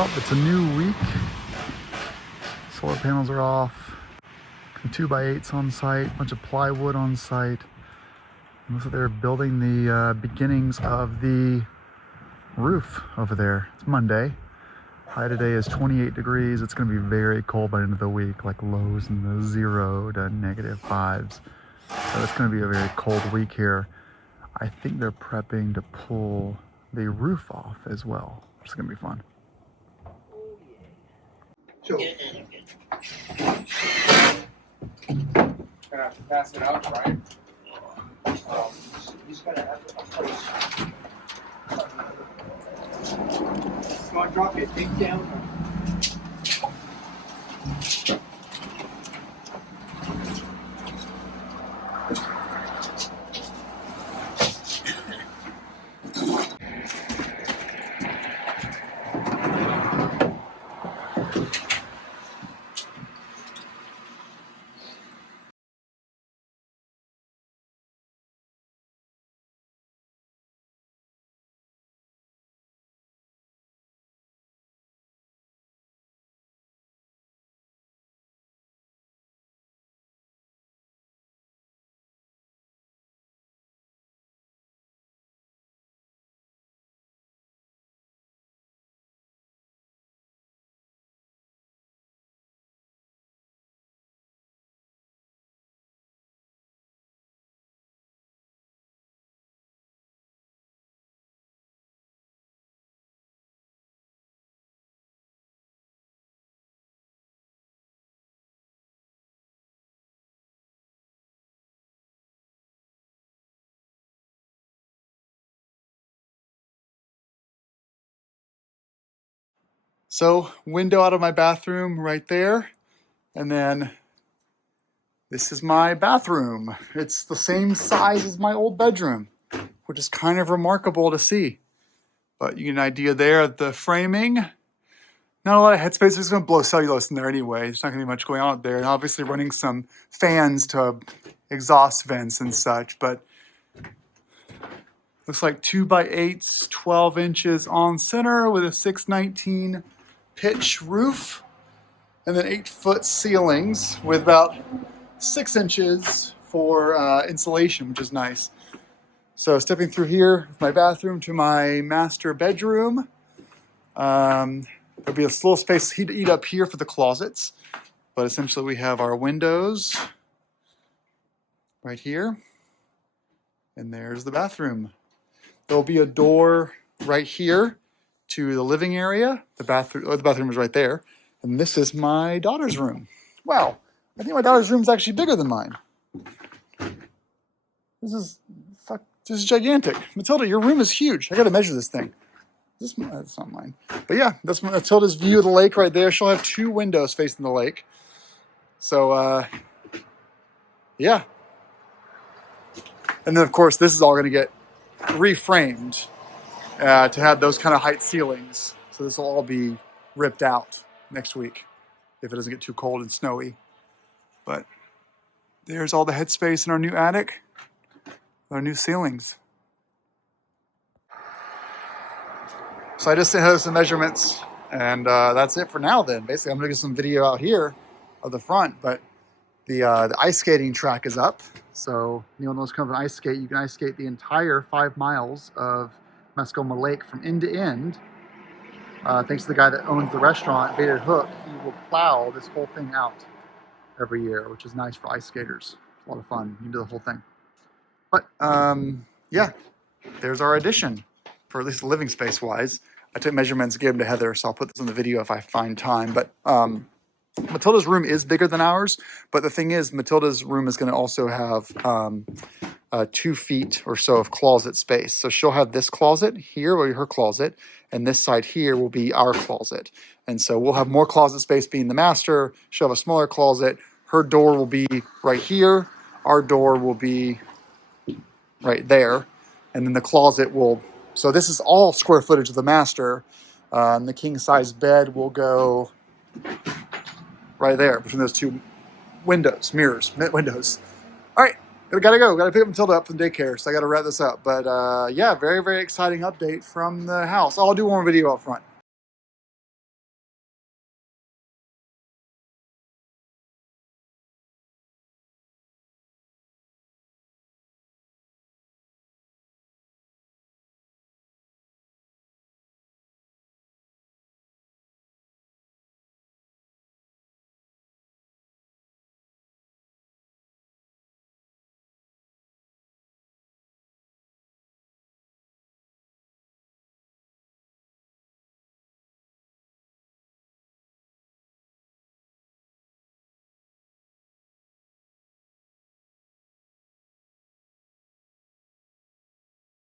Well, it's a new week. Solar panels are off. 2x8s on site, a bunch of plywood on site. And looks like they're building the beginnings of the roof over there. It's Monday. High today is 28 degrees. It's going to be very cold by the end of the week, like lows in the 0 to -5s. So it's going to be a very cold week here. I think they're prepping to pull the roof off as well, which is going to be fun. Sure. Gonna have to pass it out, right? He's gonna have a place. Just gonna drop your thing down. So, window out of my bathroom right there. And then this is my bathroom. It's the same size as my old bedroom, which is kind of remarkable to see. But you get an idea there of the framing. Not a lot of headspace. It's going to blow cellulose in there anyway. There's not going to be much going on up there. And obviously running some fans to exhaust vents and such. But looks like 2x8s, 12 inches on center with a 619 pitch roof. And then 8-foot ceilings with about 6 inches for insulation, which is nice. So stepping through here, my bathroom to my master bedroom. There'll be a little space to eat up here for the closets. But essentially we have our windows right here. And there's the bathroom. There'll be a door right here to the living area. The bathroom is right there. And this is my daughter's room. Wow, I think my daughter's room is actually bigger than mine. This is gigantic. Matilda, your room is huge. I gotta measure this thing. That's not mine. But yeah, that's Matilda's view of the lake right there. She'll have 2 windows facing the lake. So, yeah. And then of course, this is all gonna get reframed to have those kind of height ceilings. So this will all be ripped out next week if it doesn't get too cold and snowy. But there's all the headspace in our new attic, our new ceilings. So I just have some measurements, and that's it for now then. Basically, I'm gonna get some video out here of the front, but the ice skating track is up. So anyone wants to come to an ice skate, you can ice skate the entire 5 miles of Mascoma Lake from end to end. Thanks to the guy that owns the restaurant, Baited Hook, he will plow this whole thing out every year, which is nice for ice skaters. It's a lot of fun. You can do the whole thing. But yeah, there's our addition, for at least living space wise. I took measurements, gave them to Heather, so I'll put this on the video if I find time. But Matilda's room is bigger than ours, but the thing is, Matilda's room is going to also have 2 feet or so of closet space. So she'll have this closet here will be her closet, and this side here will be our closet. And so we'll have more closet space being the master. She'll have a smaller closet. Her door will be right here. Our door will be right there. And then the closet will, so this is all square footage of the master. And the king size bed will go right there between those 2 windows, windows. All right, I gotta go. Gotta pick up Matilda up from daycare, so I gotta wrap this up. But yeah, very, very exciting update from the house. I'll do one more video up front.